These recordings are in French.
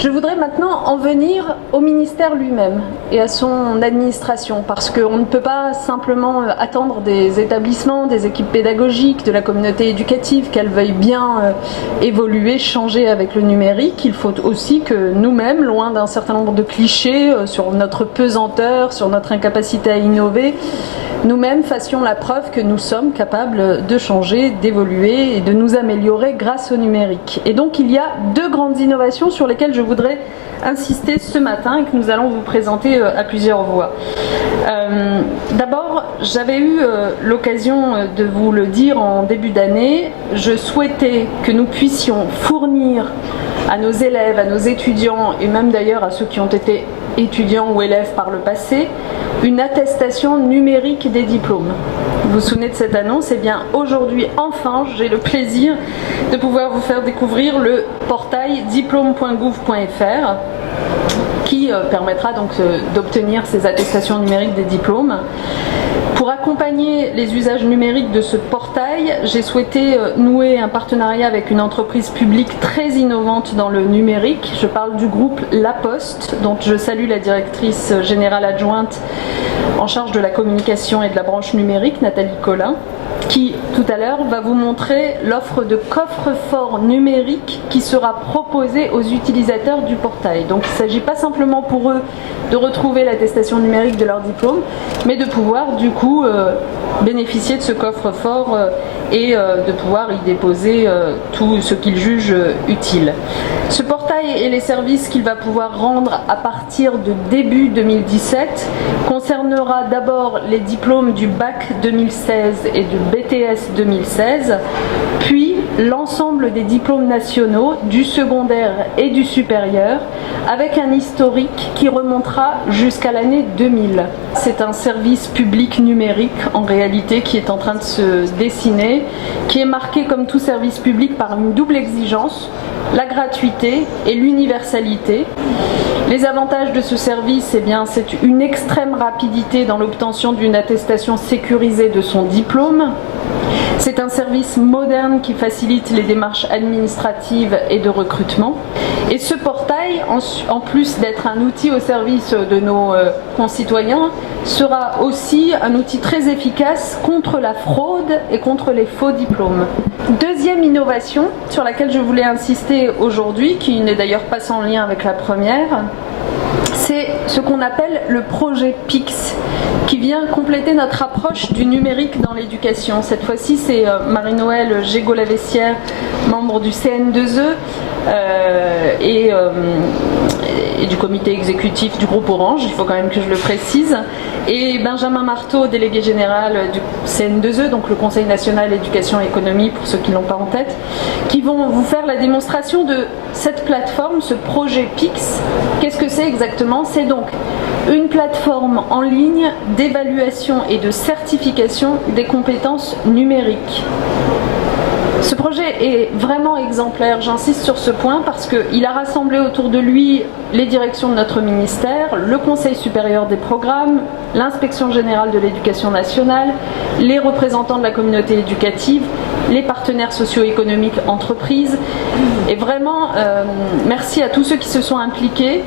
Je voudrais maintenant en venir au ministère lui-même et à son administration, parce qu'on ne peut pas simplement attendre des établissements, des équipes pédagogiques, de la communauté éducative qu'elles veuillent bien évoluer, changer avec le numérique. Il faut aussi que nous-mêmes, loin d'un certain nombre de clichés sur notre pesanteur, sur notre incapacité à innover, nous-mêmes fassions la preuve que nous sommes capables de changer, d'évoluer et de nous améliorer grâce au numérique. Et donc il y a deux grandes innovations sur lesquelles je voudrais insister ce matin et que nous allons vous présenter à plusieurs voix. D'abord, j'avais eu l'occasion de vous le dire en début d'année, je souhaitais que nous puissions fournir à nos élèves, à nos étudiants et même d'ailleurs à ceux qui ont été étudiants ou élèves par le passé, une attestation numérique des diplômes. Vous vous souvenez de cette annonce? Eh bien aujourd'hui, enfin, j'ai le plaisir de pouvoir vous faire découvrir le portail diplôme.gouv.fr qui permettra donc d'obtenir ces attestations numériques des diplômes. Pour accompagner les usages numériques de ce portail, j'ai souhaité nouer un partenariat avec une entreprise publique très innovante dans le numérique. Je parle du groupe La Poste, dont je salue la directrice générale adjointe en charge de la communication et de la branche numérique, Nathalie Collin, qui tout à l'heure va vous montrer l'offre de coffre-fort numérique qui sera proposée aux utilisateurs du portail. Donc il ne s'agit pas simplement pour eux de retrouver l'attestation numérique de leur diplôme, mais de pouvoir du coup bénéficier de ce coffre-fort et de pouvoir y déposer tout ce qu'ils jugent utile. Ce portail et les services qu'il va pouvoir rendre à partir de début 2017 concernera d'abord les diplômes du bac 2016 et du BTS 2016, puis l'ensemble des diplômes nationaux du secondaire et du supérieur, avec un historique qui remontera jusqu'à l'année 2000. C'est un service public numérique en réalité qui est en train de se dessiner, qui est marqué comme tout service public par une double exigence, la gratuité et l'universalité. Les avantages de ce service, eh bien, c'est une extrême rapidité dans l'obtention d'une attestation sécurisée de son diplôme. C'est un service moderne qui facilite les démarches administratives et de recrutement. Et ce portail, en plus d'être un outil au service de nos concitoyens, sera aussi un outil très efficace contre la fraude et contre les faux diplômes. Deuxième innovation sur laquelle je voulais insister aujourd'hui, qui n'est d'ailleurs pas sans lien avec la première, c'est ce qu'on appelle le projet PIX, qui vient compléter notre approche du numérique dans l'éducation. Cette fois-ci, c'est Marie-Noëlle Gégaud-Lavessière, membre du CN2E et du comité exécutif du groupe Orange, il faut quand même que je le précise, et Benjamin Marteau, délégué général du CN2E, donc le Conseil national éducation et économie pour ceux qui ne l'ont pas en tête, qui vont vous faire la démonstration de cette plateforme, ce projet PIX. Qu'est-ce que c'est exactement? C'est donc une plateforme en ligne d'évaluation et de certification des compétences numériques. Ce projet est vraiment exemplaire, j'insiste sur ce point parce qu'il a rassemblé autour de lui les directions de notre ministère, le Conseil supérieur des programmes, l'Inspection générale de l'éducation nationale, les représentants de la communauté éducative, les partenaires socio-économiques, entreprises. Et vraiment, merci à tous ceux qui se sont impliqués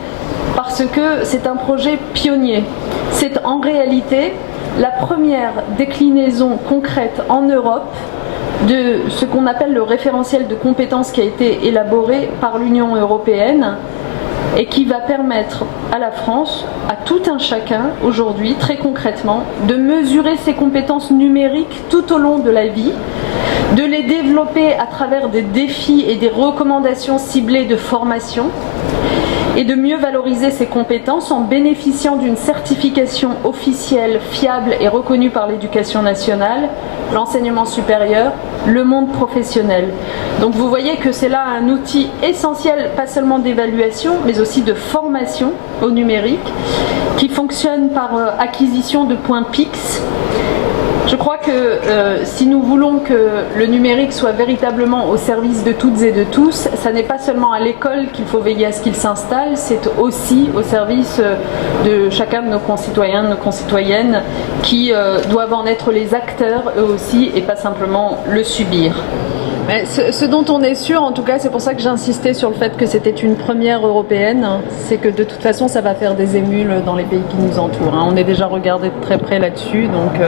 parce que c'est un projet pionnier. C'est en réalité la première déclinaison concrète en Europe de ce qu'on appelle le référentiel de compétences qui a été élaboré par l'Union européenne et qui va permettre à la France, à tout un chacun aujourd'hui, très concrètement, de mesurer ses compétences numériques tout au long de la vie, de les développer à travers des défis et des recommandations ciblées de formation, et de mieux valoriser ses compétences en bénéficiant d'une certification officielle, fiable et reconnue par l'éducation nationale, l'enseignement supérieur, le monde professionnel. Donc vous voyez que c'est là un outil essentiel, pas seulement d'évaluation, mais aussi de formation au numérique, qui fonctionne par acquisition de points PIX. Je crois que si nous voulons que le numérique soit véritablement au service de toutes et de tous, ça n'est pas seulement à l'école qu'il faut veiller à ce qu'il s'installe, c'est aussi au service de chacun de nos concitoyens, de nos concitoyennes, qui doivent en être les acteurs eux aussi et pas simplement le subir. Mais ce dont on est sûr, en tout cas, c'est pour ça que j'insistais sur le fait que c'était une première européenne, c'est que de toute façon, ça va faire des émules dans les pays qui nous entourent. On est déjà regardé de très près là-dessus, donc...